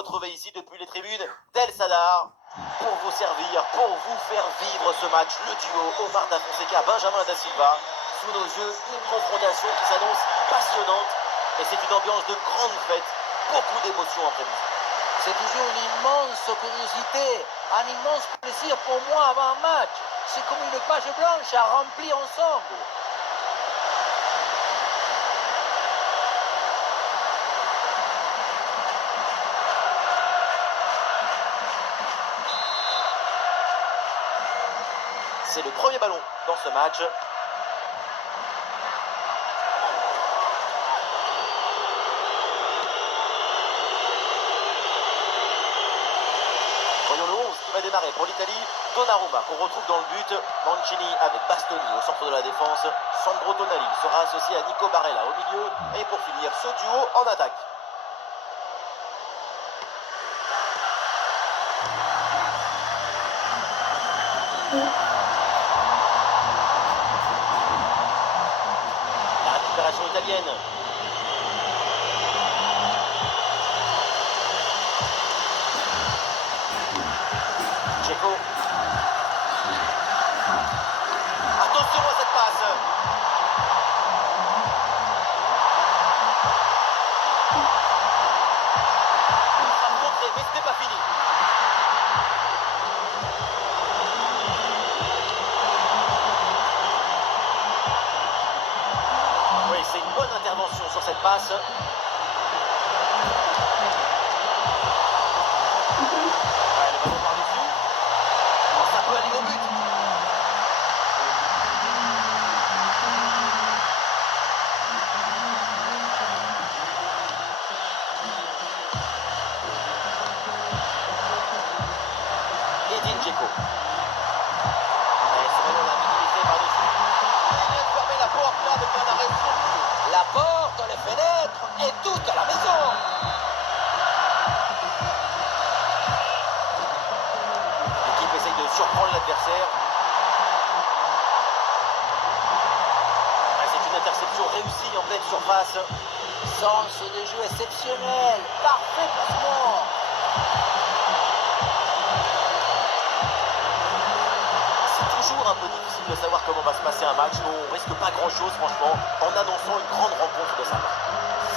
retrouver ici depuis les tribunes d'El Sadar pour vous servir, pour vous faire vivre ce match, le duo Omar Da Fonseca, Benjamin Da Silva. Sous nos yeux, une confrontation qui s'annonce passionnante et c'est une ambiance de grande fête, beaucoup d'émotions en prévision. C'est toujours une immense curiosité, un immense plaisir pour moi avant un match. C'est comme une page blanche à remplir ensemble. C'est le premier ballon dans ce match. Voyons le 11 qui va démarrer pour l'Italie. Donnarumma qu'on retrouve dans le but. Mancini avec Bastoni au centre de la défense. Sandro Tonali sera associé à Nico Barella au milieu. Et pour finir, ce duo en attaque. La récupération italienne. Dzeko. Attention à cette passe. Une frappe contrée, mais ce n'est pas fini. Oui, c'est une bonne intervention sur cette passe. Ouais, le ballon par-dessus. Oh, ça peut aller au but. Edin Dzeko. Et ce ballon l'a minimisé par-dessus. Il vient de fermer la porte là avec un arrêt somptueux. La porte, les fenêtres et toute la maison. L'équipe essaye de surprendre l'adversaire. C'est une interception réussie en pleine surface. Sens de jeu exceptionnel. Parfait placement. C'est toujours un peu difficile de savoir comment va se passer un match. On risque pas grand chose franchement en annonçant une grande rencontre de sa part.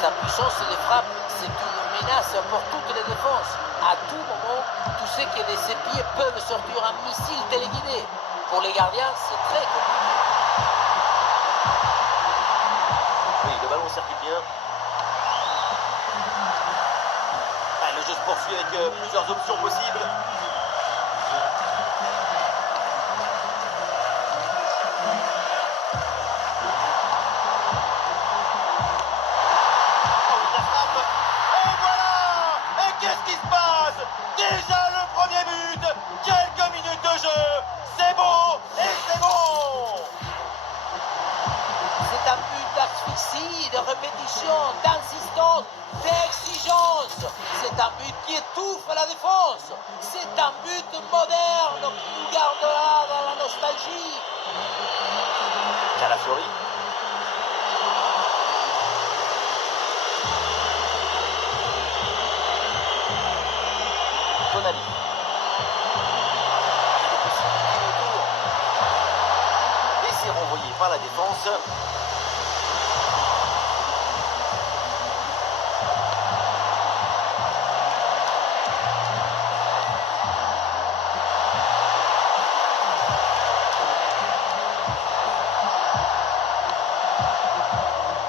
Sa puissance de frappe, c'est une menace pour toutes les défenses. À tout moment, tu sais que de ses pieds peuvent sortir un missile téléguidé. Pour les gardiens, c'est très compliqué. Oui, le ballon circule bien. Ah, le jeu se poursuit avec plusieurs options possibles. Qu'est-ce qui se passe? Déjà le premier but. Quelques minutes de jeu. C'est beau et c'est bon. C'est un but d'asphyxie, de répétition, d'insistance, d'exigence. C'est un but qui étouffe la défense. C'est un but moderne qui nous gardera dans la nostalgie. Calafiori. Tonali. Et c'est renvoyé par la défense.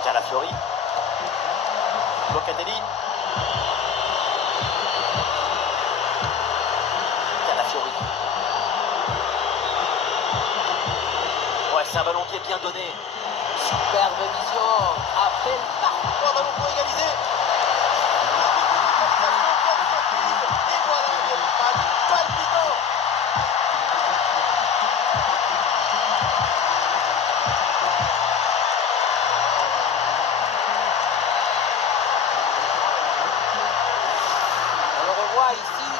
Calafiori. Locatelli. Calafiori. Ouais, c'est un ballon qui est bien donné. Superbe vision, appel parfait. Oh, un ballon pour égaliser. Et voilà, il y a une passe palpitant. On le revoit ici,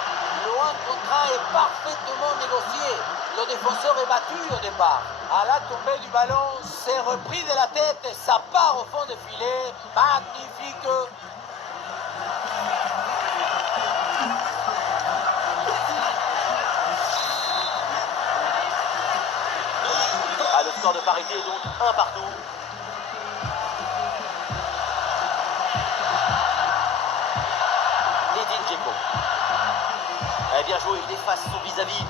le 1 contre 1 est parfaitement négocié. Le défenseur est battu au départ. À la tombée du ballon, c'est repris de la tête et ça part au fond des filets. Magnifique. score de parité, donc 1 partout. Edin Dzeko. Bien joué, il efface son vis-à-vis.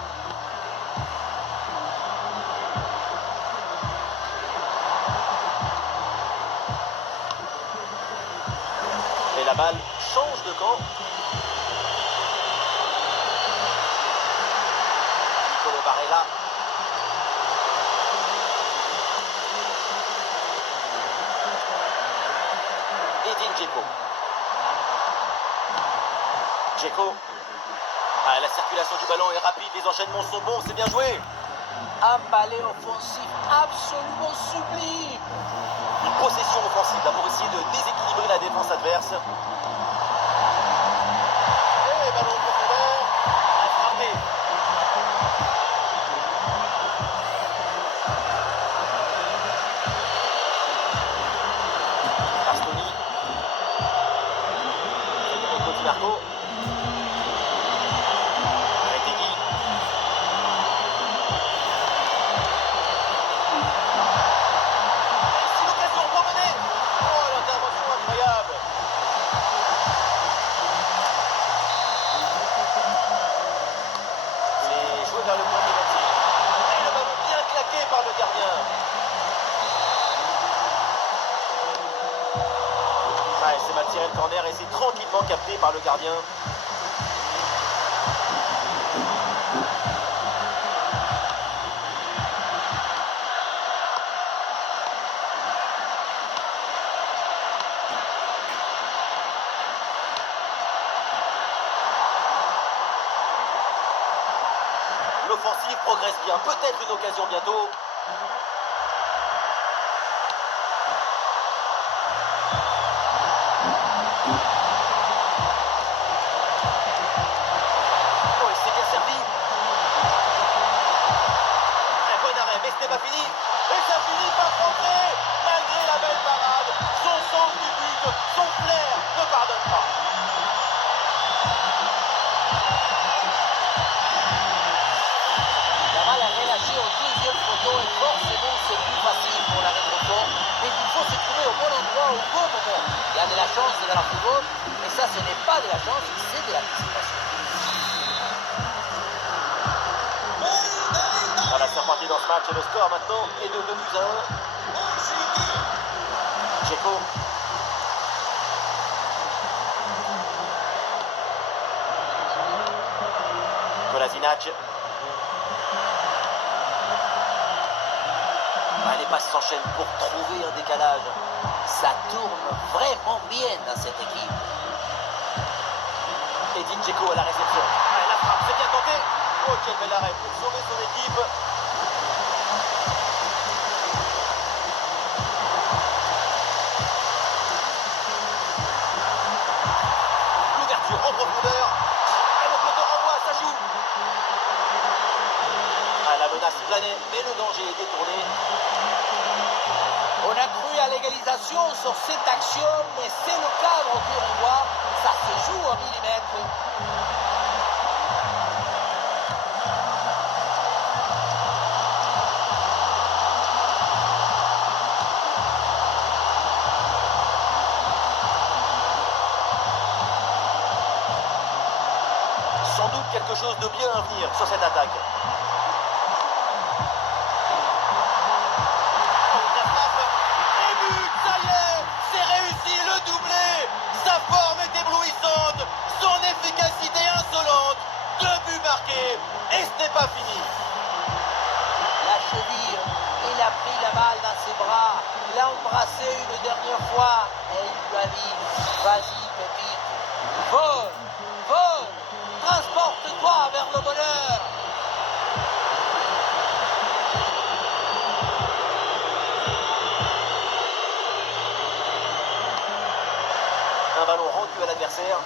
Et la balle change de camp. Nicolo Barella. Edin Dzeko. Dzeko. Ah, la circulation du ballon est rapide, les enchaînements sont bons, c'est bien joué. Un balai offensif absolument sublime. Une possession offensive là, pour essayer de déséquilibrer la défense adverse. Et ballon en profondeur. À frapper. Bastoni. Federico Di Marco. Vers le point pénalty. Et le ballon bien claqué par le gardien. Ouais, c'est mal tiré le corner et c'est tranquillement capté par le gardien. L'offensive progresse bien, peut-être une occasion bientôt. Oh, il s'est bien servi. Un bon arrêt, mais ce n'est pas fini. Et ça finit par rentrer. Malgré la belle parade, son sens du but, son flair ne pardonne pas. Au deuxième poteau et forcément c'est plus facile pour la mettre au fond, mais il faut se trouver au bon endroit au bon moment. Il y a de la chance dans la football, mais ça ce n'est pas de la chance, c'est de l'anticipation. Voilà, c'est reparti dans ce match et le score maintenant est de 2-1. Dzeko. Kolasinac. Les passes s'enchaînent pour trouver un décalage. Ça tourne vraiment bien dans cette équipe. Edin Dzeko à la réception. Ah, la frappe, c'est bien tenté. Oh, quel bel arrêt pour sauver son équipe. L'ouverture en profondeur. Et le poteau renvoie, ça joue. Ah, la menace planait, mais le danger est détourné. On a cru à l'égalisation sur cette action, mais c'est le cadre qui renvoie. Ça se joue en millimètres. Sans doute quelque chose de bien à venir sur cette attaque. Sa forme est éblouissante, son efficacité insolente, 2 buts marqués, et ce n'est pas fini. La cheville, il a pris la balle dans ses bras, l'a embrassé une dernière fois, et il lui a dit, vas-y Pépite, vole, vole, transporte-toi vers le bonheur. Un ballon rendu à l'adversaire.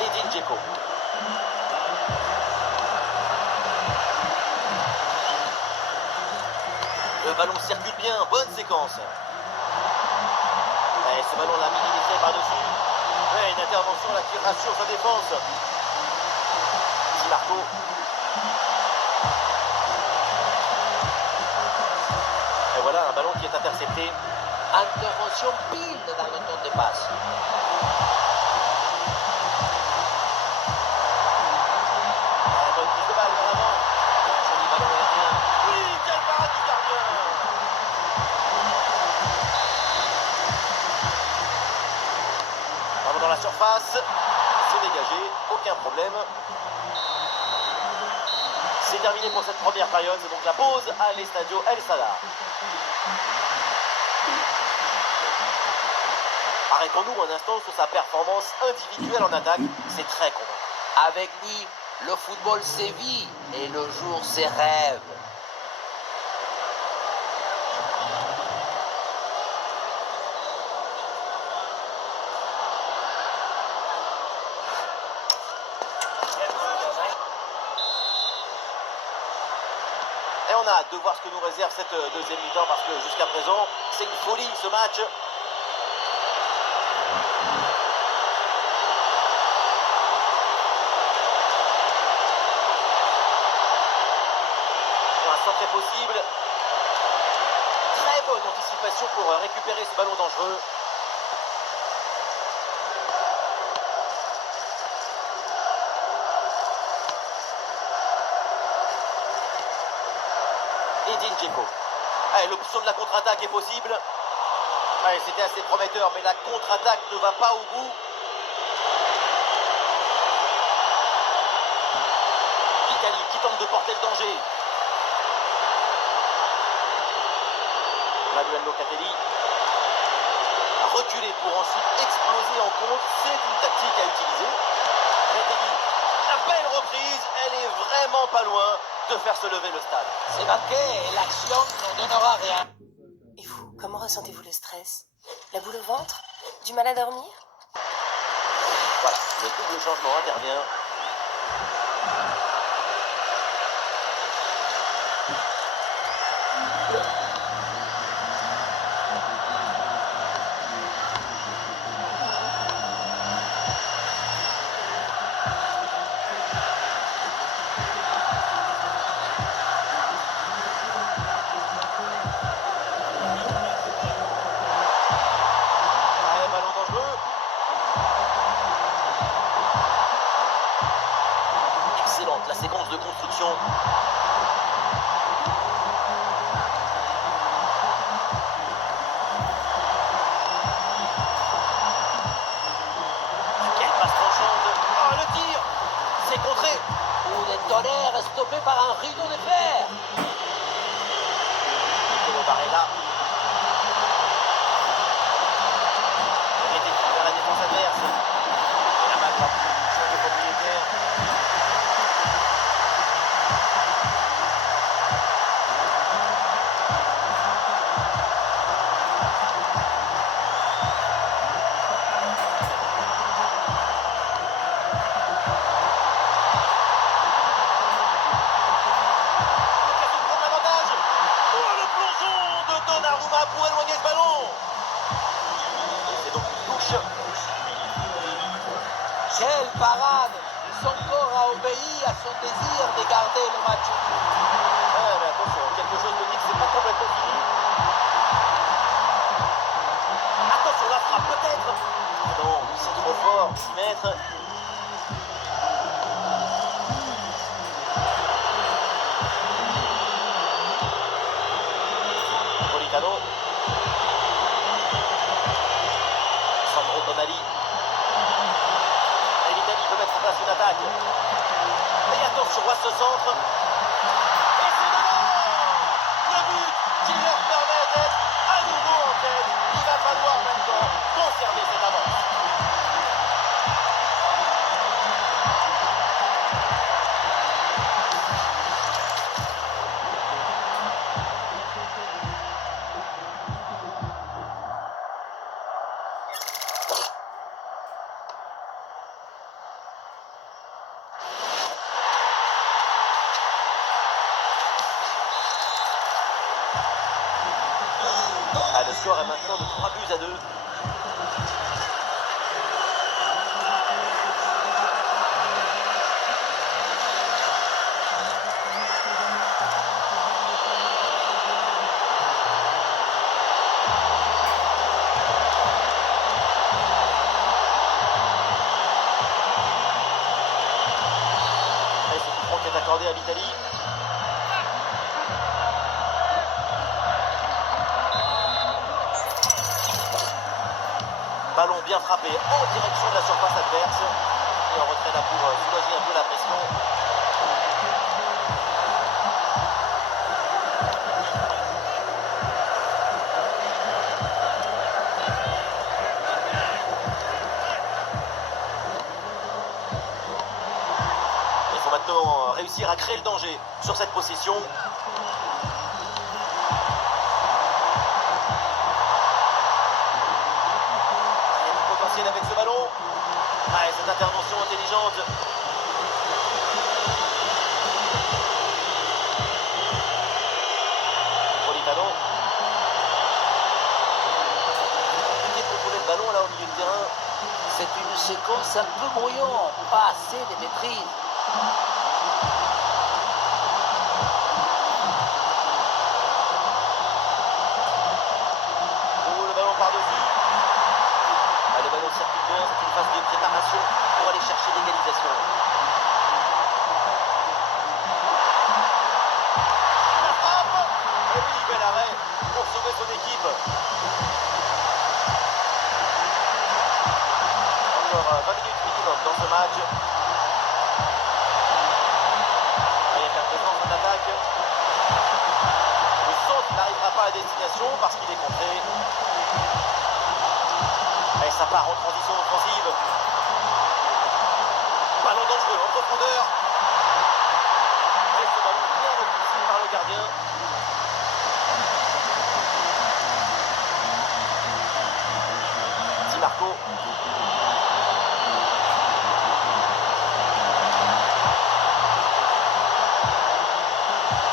Edin Dzeko. Le ballon circule bien, bonne séquence. Et ce ballon l'a minimisé par-dessus. Ouais, une intervention là qui rassure sa défense. Di Marco. est intercepté. Intervention pile dans le temps de passe. Bonne prise de balle vers l'avant. Joli ballon aérien. Oui, quel parade du gardien. Ballon dans la surface. C'est dégagé, aucun problème. C'est terminé pour cette première période. C'est donc la pause à l'Estadio El Sadar. Arrêtons-nous un instant sur sa performance individuelle en attaque. C'est très convaincant. Avec lui, le football sévit et le jour ses rêves. Et on a hâte de voir ce que nous réserve cette deuxième mi-temps parce que jusqu'à présent, c'est une folie ce match. Un centre est possible. Très bonne anticipation pour récupérer ce ballon dangereux. Edin Dzeko. L'option de la contre-attaque est possible. C'était assez prometteur, mais la contre-attaque ne va pas au bout. L'Italie qui tente de porter le danger. Manuel Locatelli a reculé pour ensuite exploser en contre. C'est une tactique à utiliser. Retegui, la belle reprise, elle est vraiment pas loin de faire se lever le stade. C'est marqué et l'action n'en donnera rien. Et vous, comment ressentez-vous le stress? La boule au ventre? Du mal à dormir? Voilà, le double changement intervient. Ballon dangereux. Excellente la séquence de construction. Quelle passe tranchante. Oh, le tir. C'est contré. Coup de tonnerre stoppé par un rideau de fer. Nicolas Barella. Vers la défense adverse. Et la balle va sur le propriétaire. Pour éloigner ce ballon. Et c'est donc une touche. Quelle parade! Son corps a obéi à son désir de garder le match. Mais attention, quelque chose me dit que c'est pas complètement fini. Attention, la frappe peut-être. Non, c'est trop fort. 10 mètres. Politano. Sandro Tonali. Et l'Italie peut mettre en place une attaque. Et attention à ce centre. Et c'est dedans. Le but qui leur permet d'être à nouveau en tête. Il va falloir maintenant conserver cette avance. Le score est maintenant de 3-2. Ballon bien frappé en direction de la surface adverse. Et en retrait là pour soulager un peu la pression. Il faut maintenant réussir à créer le danger sur cette possession. Avec ce ballon. Ah, cette intervention intelligente. Politano. Qui est contrôler le ballon là au milieu du terrain. C'est une séquence un peu brouillon, pas assez de maîtrise. Oh, le ballon par-dessus. Le ballon circule bien, c'est une phase de préparation pour aller chercher l'égalisation. La frappe. Et oui, bel arrêt pour sauver son équipe. Encore 20 minutes minimum dans ce match. Il y a qu'un présence en attaque. Le centre n'arrivera pas à destination parce qu'il est contré. Et ça part en transition offensive. Ballon dangereux en profondeur. Et ce ballon bien repoussé par le gardien. Di Marco.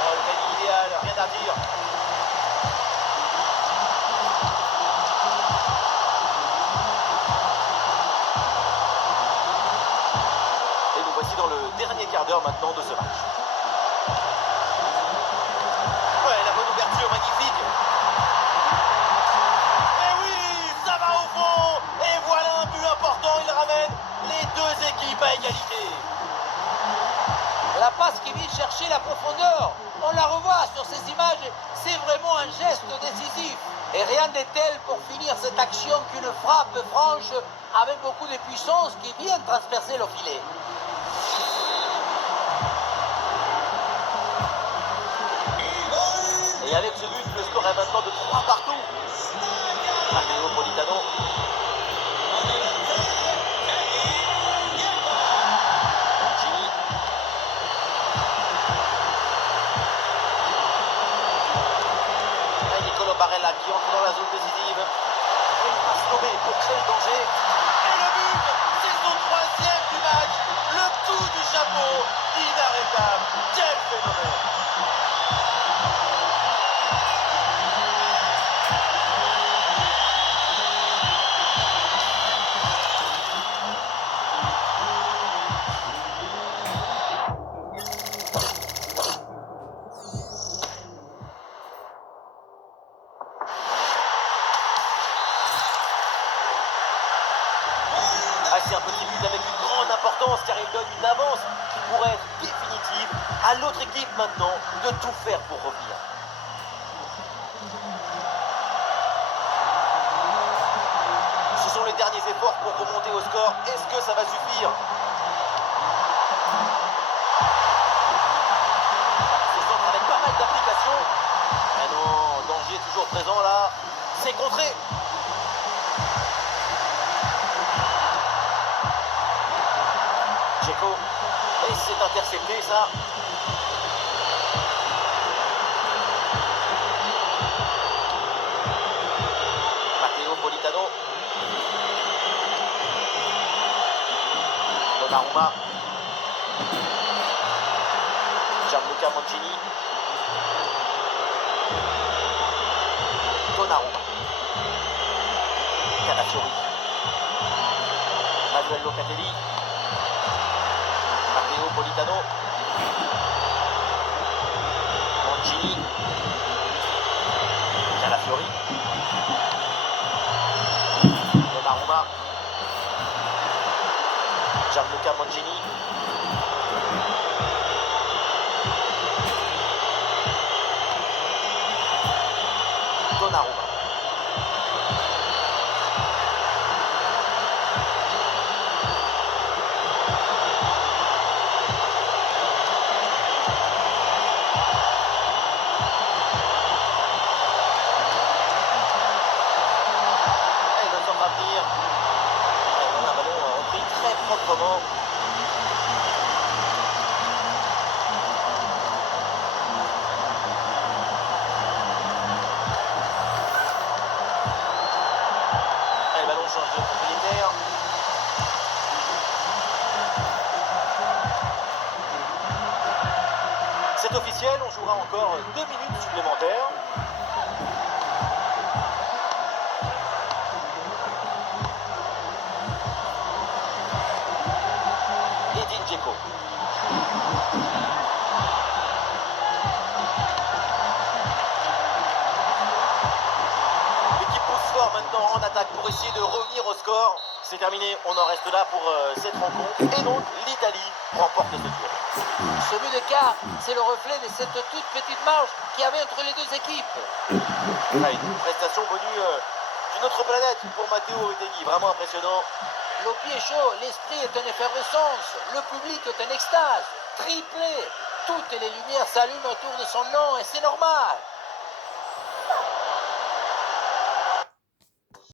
Oh, le timing idéal, rien à dire. Voici dans le dernier quart d'heure maintenant de ce match. Ouais, la bonne ouverture, magnifique. Et oui, ça va au fond. Et voilà un but important, il ramène les deux équipes à égalité. La passe qui vient chercher la profondeur, on la revoit sur ces images, c'est vraiment un geste décisif. Et rien de tel pour finir cette action qu'une frappe franche avec beaucoup de puissance qui vient transpercer le filet. Et avec ce but, le score est maintenant de 3 partout. Matteo Politano. Gini. Et Nicolo Barella qui entre dans la zone décisive. Une passe lobée pour créer le danger. Et le but, c'est son 3e du match. Le tout du chapeau. Inarrêtable. Quel phénomène. C'est un petit but avec une grande importance car il donne une avance qui pourrait être définitive. À l'autre équipe maintenant de tout faire pour revenir. Ce sont les derniers efforts pour remonter au score. Est-ce que ça va suffire? Ce centre avec pas mal d'application. Mais non, danger toujours présent là. C'est contré. Et c'est intercepté ça. Matteo Politano. Donnarumma. Gianluca Mancini. Donnarumma. Calafiori. Manuel Locatelli. Matteo Politano. Mancini. Calafiori. Donnarumma. Gianluca Mancini. Donnarumma. moment. Et le ballon change de propriétaire. C'est officiel, on jouera encore 2 minutes supplémentaires. Edin Dzeko. L'équipe pousse fort maintenant en attaque pour essayer de revenir au score. C'est terminé, on en reste là pour cette rencontre. Et donc l'Italie remporte ce duel. Ce but d'écart, c'est le reflet de cette toute petite marge qu'il y avait entre les deux équipes. Ouais, une prestation venue d'une autre planète pour Matteo Retegui, vraiment impressionnant. Le pied chaud, l'esprit est en effervescence, le public est en extase, triplé. Toutes les lumières s'allument autour de son nom et c'est normal.